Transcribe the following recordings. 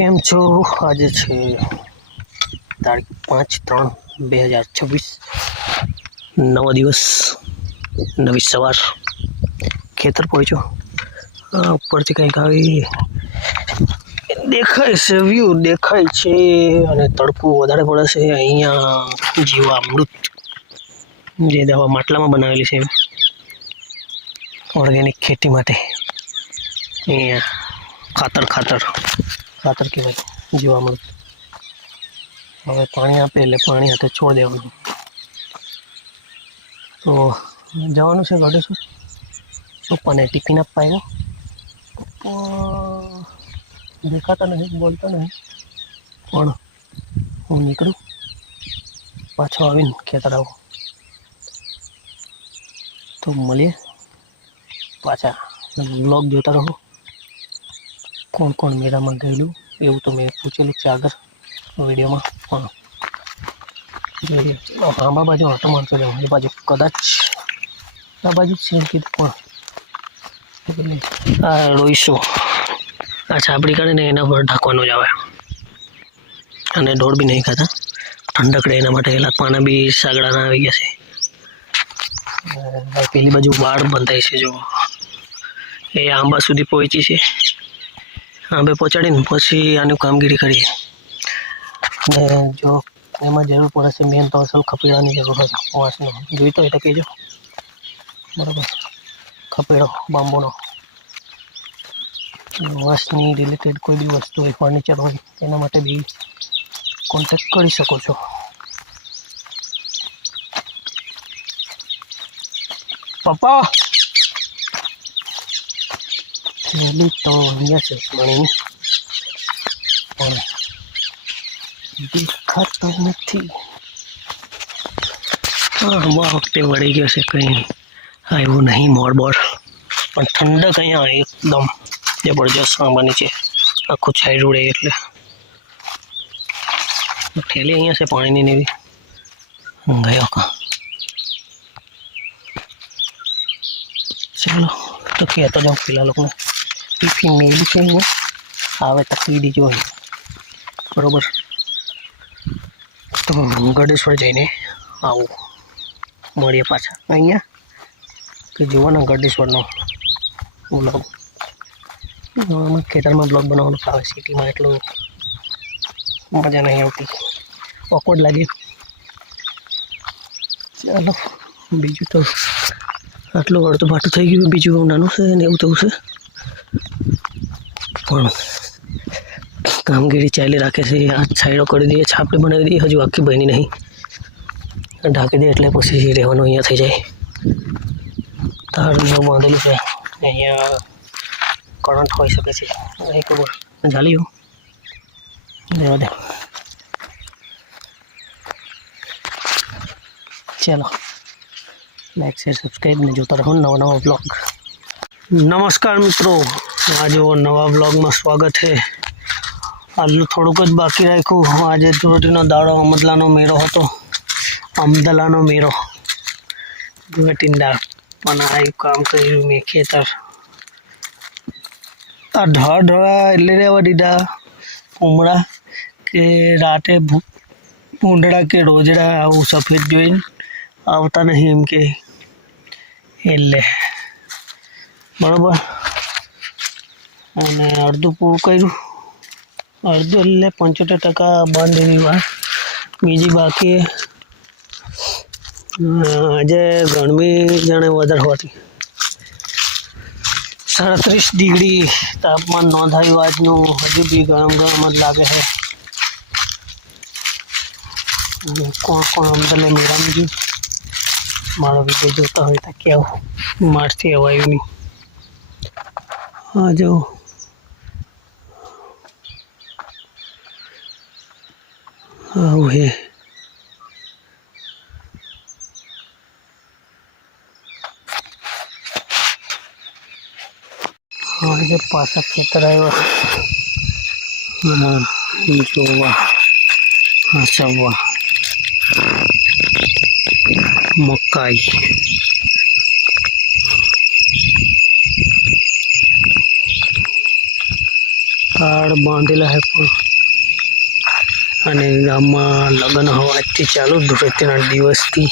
કેમ છો? આજે છે તારીખ 5/3/2026, નવો દિવસ, નવી સવાર. ખેતર પહોંચ્યો. ઉપરથી કંઈક આવી દેખાય છે, વ્યૂ દેખાય છે, અને તડકો વધારે પડે છે. અહીંયા જીવામૃત જે દવા માટલામાં બનાવેલી છે ઓર્ગેનિક ખેતી માટે. અહીંયા ખાતર કહેવાય જીવામૃત. હવે પાણી આપે એટલે પાણી હાથે છોડ દેવાનું. તો જવાનું છે ગઢેશ્વર. પપ્પાને ટિફિન આપવા આવ્યો. પપ્પા દેખાતા નહીં, બોલતા નહીં, પણ હું નીકળું, પાછો આવીને ખેતર આવું. તો મળીએ પાછા. બ્લોગ જોતા રહો. કોણ કોણ મેળામાં ગયેલું એવું તો મેં પૂછેલું છે આગળ વિડીયોમાં, પણ જોઈએ. આંબા બાજુ આટો મારતો જવું. એ બાજુ કદાચ આ બાજુ જ છે એમ કીધું, પણ આ રોઈશું આ છાપડી કાઢે ને એના પર ઢાંકવાનું જ આવે. અને ઢોળ બી નહીં ખાતા, ઠંડક રહે એના માટે. એલા પાના બી સાગડાના આવી ગયા છે. પેલી બાજુ વાળ બંધાય છે, જો એ આંબા સુધી પહોંચી છે. આંબે પહોંચાડીને પછી આનું કામગીરી કરીએ. અને જો એમાં જરૂર પડે છે મેન તો અસલ ખપેડાની જરૂર હોય વાંસનો. જોઈતો હોય તો કહેજો, બરાબર? ખપેડો બાંબુનો, વાંસની રિલેટેડ કોઈ બી વસ્તુ હોય, ફર્નિચર હોય, એના માટે બી કોન્ટેક્ટ કરી શકો છો. પપ્પા થેલી તો અહીંયા છે પાણીની, પણ દેખાતો નથી. આ વખતે વળી ગયો છે, કંઈ આવ્યું નહીં મોડબોડ. પણ ઠંડક અહીંયા એકદમ જબરજસ્ત આંબાની છે. આખું છાયડું રહે એટલે. થેલી અહીંયા છે પાણીની ને એવી. ગયો કા. ચાલો તો કહેતો જાઉં પેલા લોકોને ટિફિન મેળવી છે અહીંયા, આવે તો કહી દીજો. બરોબર? તો ગઢેશ્વર જઈને આવું, મળીએ પાછા અહીંયા. કે જોવાના ગઢેશ્વરનો બ્લોગ. ખેતરમાં બ્લોગ બનાવવાનું ફાવે, સિટીમાં એટલું મજા નહીં આવતી, ઓકવર્ડ લાગે. ચાલો, બીજું તો આટલું અડધું ભાટું થઈ ગયું. બીજું નાનું છે ને એવું થયું છે, પણ કામગીરી ચાલી રાખે છે. આ સાઈડો કરી દઈએ, છાપડી બનાવી દઈએ. હજુ આખી બની નહીં, ઢાંકી દે એટલે પછી રહેવાનું અહીંયા થઈ જાય. તારને એવું બાંધેલું છે, અહીંયા કરંટ હોઈ શકે છે, નહીં ખબર. ચાલ્યું દેવા દે. ચાલો, લાઈક શેર સબસ્ક્રાઈબ ને જોતા રહો નવા બ્લોગ. નમસ્કાર મિત્રો, આજે નવા બ્લોગમાં સ્વાગત છે. આજનું થોડુંક જ બાકી રાખ્યું. આજે ધૂળેટીનો દાડો, અમદલાનો મેળો હતો. અમદલાનો મેળો ધૂળેટીના પણ આવ્યું કામ કર્યું મેં ખેતર. આ ઢળા એટલે રહેવા દીધા ઉમળા કે રાતે ભૂંડડા કે રોજડા આવું સફેદ જોઈને આવતા નહીં એમ કે, એટલે બરાબર. અને અડધું પૂરું કર્યું, અડધું એટલે 75% બંધ એવી વાત. બીજી બાકી આજે ગરમી જાણે વધારે હોતી. 37 ડિગ્રી તાપમાન નોંધાયું આજનું. હજુ બી ગરમ જ લાગે છે. કોણ કોણ અમદલે મેળામાં ગયું મારો વિડીયો જોતા હોય તો કેવું, મારથી અવાયું નહીં. હા જો આવું હે. હવે પાછા ખેતર આવ્યો જોવા, હસવા મકાઈ. ताड़ बांधेला है पण अने गाममां लग्न हवाजथी चालू ज होय तेना दिवसथी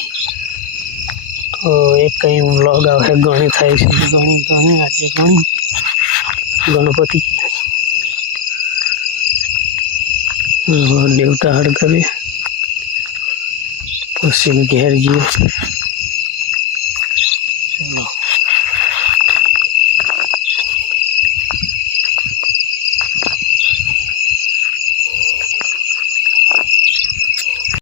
तो एक कई व्लॉग आवे गणी थाय छे गणी आज गणी गणपति देवता हड़कावे पछी घेर जईए चलो।